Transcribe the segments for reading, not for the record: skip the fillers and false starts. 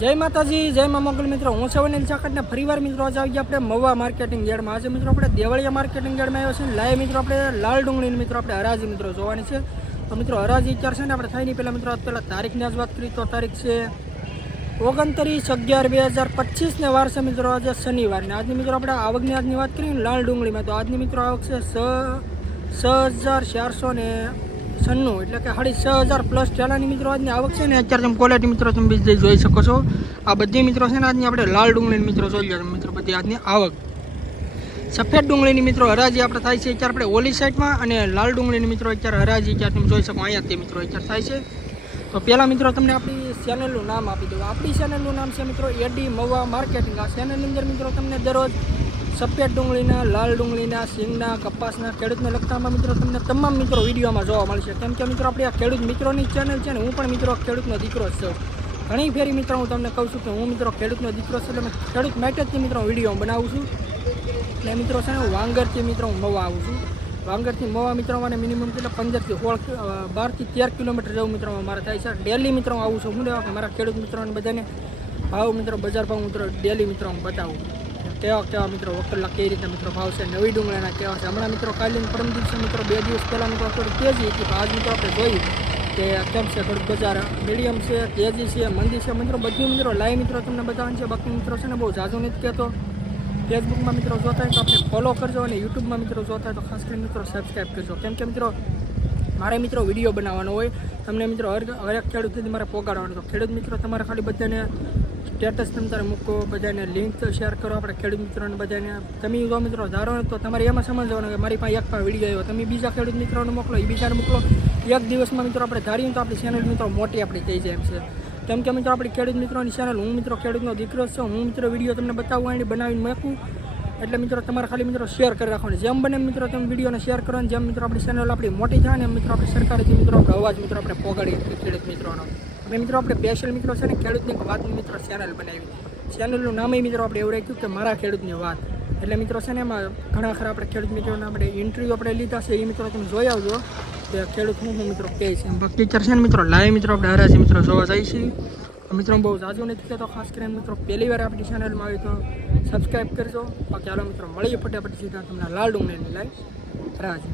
જય માતાજી, જય મા મોગલ મિત્રો, હું સવનીલ ચાકટને ફરીવાર મિત્રો આજે આવી ગયા આપણે મવા માર્કેટિંગ યાર્ડમાં. આજે મિત્રો આપણે દેવળિયા માર્કેટિંગ યાર્ડમાં આવ્યો છે. લાઈવ મિત્રો આપણે લાલ ડુંગળીની મિત્રો આપણે હરાજી મિત્રો જોવાની છે. તો મિત્રો હરાજી અત્યારે છે ને આપણે થાય નહીં પહેલાં મિત્રો પહેલાં તારીખની આજ વાત કરીએ તો તારીખ છે 29/11/2025 ને વાર છે મિત્રો આજે શનિવારને. આજની મિત્રો આપણે આવકની આજની વાત કરીએ લાલ ડુંગળીમાં તો આજની મિત્રો આવક છે 6,496 એટલે કે 6,500 પ્લસ ચાલાની મિત્રો આજની આવક છે ને. અત્યારે તમે ક્વોલિટી મિત્રો તમે બીજી જોઈ શકો છો. આ બધી મિત્રો છે ને આજની આપણે લાલ ડુંગળીની મિત્રો જોઈ લો મિત્રો બધી આજની આવક. સફેદ ડુંગળીની મિત્રો હરાજી આપણે થાય છે અત્યારે આપણે ઓલી સાઈડમાં, અને લાલ ડુંગળીની મિત્રો અત્યારે હરાજી અત્યારે તમે જોઈ શકો અહીંયા તે મિત્રો અત્યારે થાય છે. તો પહેલાં મિત્રો તમને આપણી ચેનલનું નામ આપી દઉં. આપણી ચેનલનું નામ છે મિત્રો એડી મવા માર્કેટિંગ. આ ચેનલની અંદર મિત્રો તમને દરરોજ સફેદ ડુંગળીના, લાલ ડુંગળીના, સિંગના, કપાસના, ખેડૂતને લગતામાં મિત્રો તમને તમામ મિત્રો વિડીયોમાં જોવા મળશે. કેમ કે મિત્રો આપણી આ ખેડૂત મિત્રોની ચેનલ છે ને. હું પણ મિત્રો ખેડૂતનો દીકરો જ છું. ઘણી ફેરી મિત્રો હું તમને કહું છું કે હું મિત્રો ખેડૂતનો દીકરો છું, એટલે ખેડૂત માટે જ મિત્રો વિડીયો બનાવું છું. એટલે મિત્રો છે ને હું વાંગરથી મિત્રો હું મવા આવું છું. વાંગરથી મવા મિત્રો મને મિનિમમ એટલે 15 થી 13 કિલોમીટર જેવું મિત્રો મારે થાય છે. ડેલી મિત્રો હું આવું છું. હું લેવા કે મારા ખેડૂત મિત્રોને બધાને ભાવ મિત્રો બજાર ભાવ મિત્રો ડેલી મિત્રો હું બતાવું કેવા મિત્રો વકરલા કઈ રીતે મિત્રો ભાવ છે, નવી ડુંગળીના કેવા છે. હમણાં મિત્રો કાલે પરમ દિવસે મિત્રો 2 દિવસ પહેલાં મિત્રો થોડી તેજી હતી, આજ મિત્રો આપણે જોયું કે કેમ છે, થોડુંક બજાર મીડિયમ છે, તેજી છે, મંદી છે મિત્રો બધું મિત્રો લાઈવ મિત્રો તમને બતાવવાનું છે. બાકી મિત્રો છે ને બહુ ઝાઝું નથી કહેતો. ફેસબુકમાં મિત્રો જોતા હોય તો આપણે ફોલો કરજો, અને યુટ્યુબમાં મિત્રો જોતા હોય તો ખાસ કરીને મિત્રો સબસ્ક્રાઈબ કરજો. કેમ કે મિત્રો મારે મિત્રો વિડીયો બનાવવાનો હોય, તમને મિત્રો હરેક ખેડૂત સુધી મારે પહોંચાડવાનો. તો ખેડૂત મિત્રો તમારે ખાલી બધાને સ્ટેટસ તમે તારે મૂકો, બધાને લિંક શેર કરો આપણે ખેડૂત મિત્રોને બધાને. તમે જો મિત્રો ધારો તો તમારે એમાં સમજવાનું કે મારી પાસે એક પણ વિડીયો આવ્યો, તમે બીજા ખેડૂત મિત્રોને મોકલો, એ બીજાને મોકલો. એક દિવસમાં મિત્રો આપણે ધારીએ તો આપણી ચેનલ મિત્રો મોટી આપણી થઈ જાય એમ છે. કેમ કે મિત્રો આપણી ખેડૂત મિત્રોની ચેનલ, હું મિત્રો ખેડૂતનો દીકરો છું, હું મિત્રો વિડીયો તમને બતાવું એની બનાવીને મૂકું. એટલે મિત્રો તમારે ખાલી મિત્રો શેર કરી રાખવાનું. જેમ બને મિત્રો તમે વિડીયોને શેર કરો, જેમ મિત્રો આપણી ચેનલ આપણી મોટી થાય ને એમ મિત્રો આપણે સરકારેથી મિત્રો આપણે અવાજ મિત્રો આપણે પહોંચાડીએ ખેડૂત મિત્રોનો. અને મિત્રો આપણે સ્પેશિયલ મિત્રો છે ને ખેડૂતની વાતની મિત્રો ચેનલ બનાવી. ચેનલનું નામ મિત્રો આપણે એવું રાખ્યું કે મારા ખેડૂતની વાત. એટલે મિત્રો છે ને એમાં ઘણા ખરા આપણે ખેડૂત મિત્રોને આપણે ઇન્ટરવ્યૂ આપણે લીધા છે. એ મિત્રો તમે જોઈ આવજો કે ખેડૂત હું મિત્રો કહે છે. બાકી છે ને મિત્રો લાઈવ મિત્રો આપણે હરાજી મિત્રો જોવા જઈએ છીએ. મિત્રો બહુ ઝાઝું નથી કહેતો, ખાસ કરીને મિત્રો પહેલી વાર આપણી ચેનલમાં આવી તો સબસ્ક્રાઈબ કરજો. બાકી હાલો મિત્રો મળીએ ફટાફટ સીધા તમને લાલ ડુંગળીની લાઈવ હરાજી.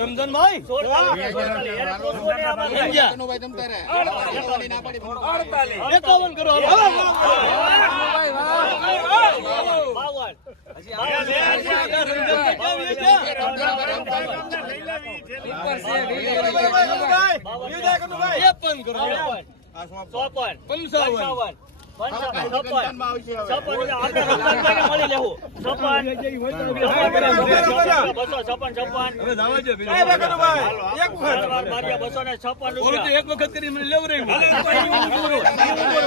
રમજાન ભાઈ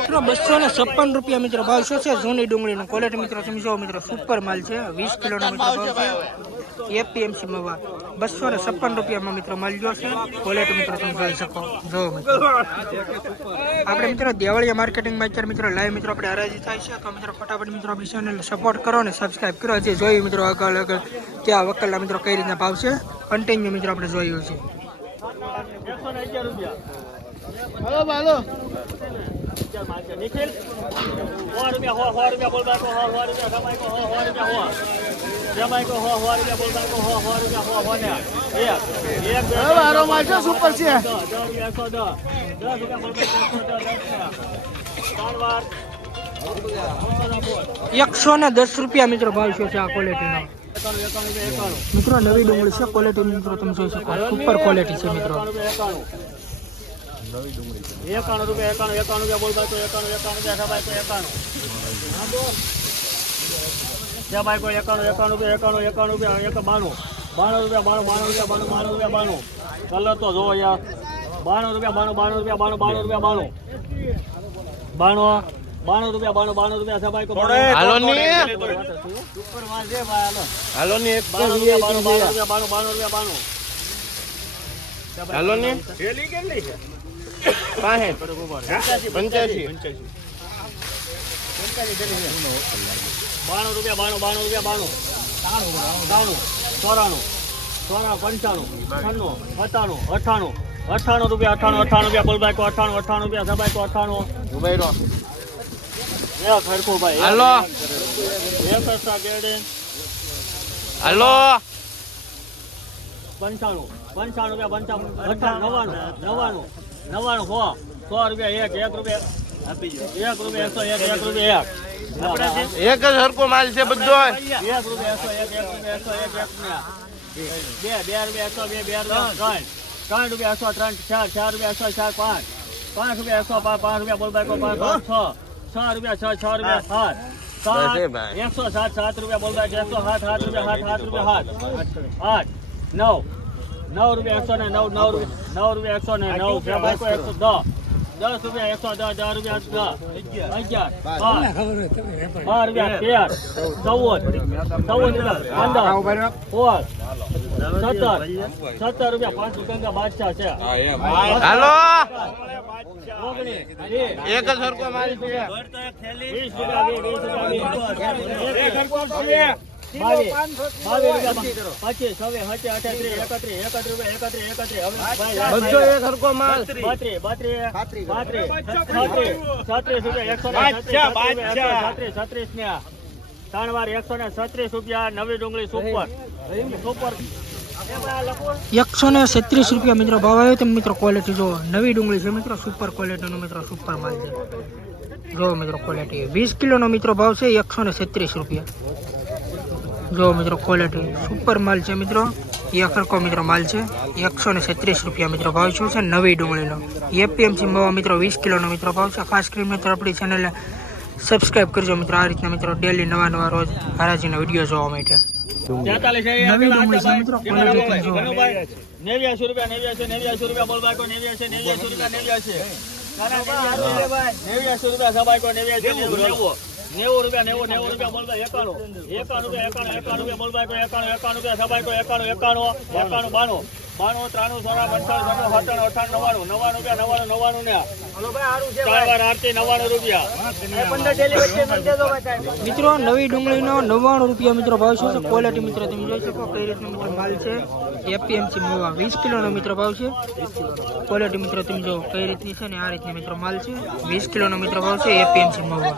₹256 મિત્રો ભાવ શું છે. જૂની ડુંગળીનો ક્વોલિટી મિત્રો તમે જો મિત્રો સુપર માલ છે. 20 કિલોનો મિત્રો ભાવ છે. એપીએમસી મવા ₹256 મિત્રો માલ જો છે. ક્વોલિટી મિત્રો તમે જોઈ શકો. જો મિત્રો આપણે મિત્રો દેવળિયા માર્કેટિંગમાં અત્યારે મિત્રો લાઈવ મિત્રો આપણે હરાજી થાય છે. તો મિત્રો ફટાફટ મિત્રો આપણી ચેનલ સપોર્ટ કરો અને સબસ્ક્રાઈબ કરો. જે જોયું મિત્રો આગળ ત્યાં વકલના મિત્રો કઈ રીતના ભાવ છે કન્ટિન્યુ મિત્રો આપણે જોયું છે. હાલો નિખિલ 100 રૂપિયા બોલવા કો 100 રૂપિયા કમાઈ કો 100 રૂપિયા જમાઈ કો 100 રૂપિયા બોલવા કો 100 રૂપિયા એક મારો માલ છે સુપર છે 10 રૂપિયા 110 રૂપિયા બોલવા 110 ₹110 મિત્રો ભાવ છે આ ક્વોલિટીનો. મિત્રો નવી ડુંગળી છે, ક્વોલિટી મિત્રો તમે જોઈ શકો, સુપર ક્વોલિટી છે મિત્રો. ₹91 બોલ ભાઈ તો 91 ભાઈ કોઈ 91 ₹92 કલર તો જો યાર ₹92 સભાઈ કો હાલો ની ઉપર માં છે ભાઈ હાલો ની ₹92 હાલો ની થેલી કેટલી છે 85 ₹92 ₹95 બોલભાઈ કો 98 સભાઈ કો 98 ઉભઈ રહો એક હરખું ભાઈ હાલો એક સસ્તા ગેડે હાલો 95 ₹100 એક જ હરકો માલ છે બધો ₹100 બોલભાઈ કો 6 ₹7 ₹107 બોલભાઈ 107 ₹8 9 ₹109 સભાઈ કો 110 ₹10 110 ₹11 ₹17 5 ગંગા બાદશાહ છે હાલો 19 એક જ હરકો માલ છે બધો એક હરકો માલ ₹136 નવી ડુંગળી સુપર ₹136 મિત્રો ભાવ આવ્યો તમે મિત્રો. ક્વોલિટી જો નવી ડુંગળી છે મિત્રો, સુપર ક્વોલિટીનો મિત્રો, સુપર માલ છે. જો મિત્રો ક્વોલિટી 20 કિલોનો મિત્રો ભાવ છે ₹136. જો મિત્રો ક્વોલિટી સુપર માલ છે મિત્રો, એક હરકો મિત્રો માલ છે. ₹136 મિત્રો ભાવ શું છે નવી ડુંગળીનો. એપીએમસી મવા મિત્રો 20 કિલોનો મિત્રો ભાવ છે. ખાસ કરીને મિત્રો આપણી ચેનલને સબસ્ક્રાઈબ કરજો મિત્રો. આ રીતના મિત્રો ડેલી નવા રોજ હરાજીના વિડીયો જોવા માટે. નવી ડુંગળી છે મિત્રો, ક્વોલિટી જો ₹89 બોલભાઈ કો 89 સભાઈ કો 90 ₹90 બોલભાઈ 91 બોલભાઈ કો 91 સભાઈ કો 91 92 મિત્રો નવી ડુંગળીનો ₹99 મિત્રો ભાવ છે. ક્વોલિટી મિત્રો તમે જોઈ શકો કઈ રીતનો મિત્રો માલ છે. એપીએમસી મવા 20 કિલોનો મિત્રો ભાવ છે. ક્વોલિટી મિત્રો તમે જો કઈ રીતની છે ને આ રીતની મિત્રો માલ છે. 20 કિલોનો મિત્રો ભાવ છે એપીએમસી મવા.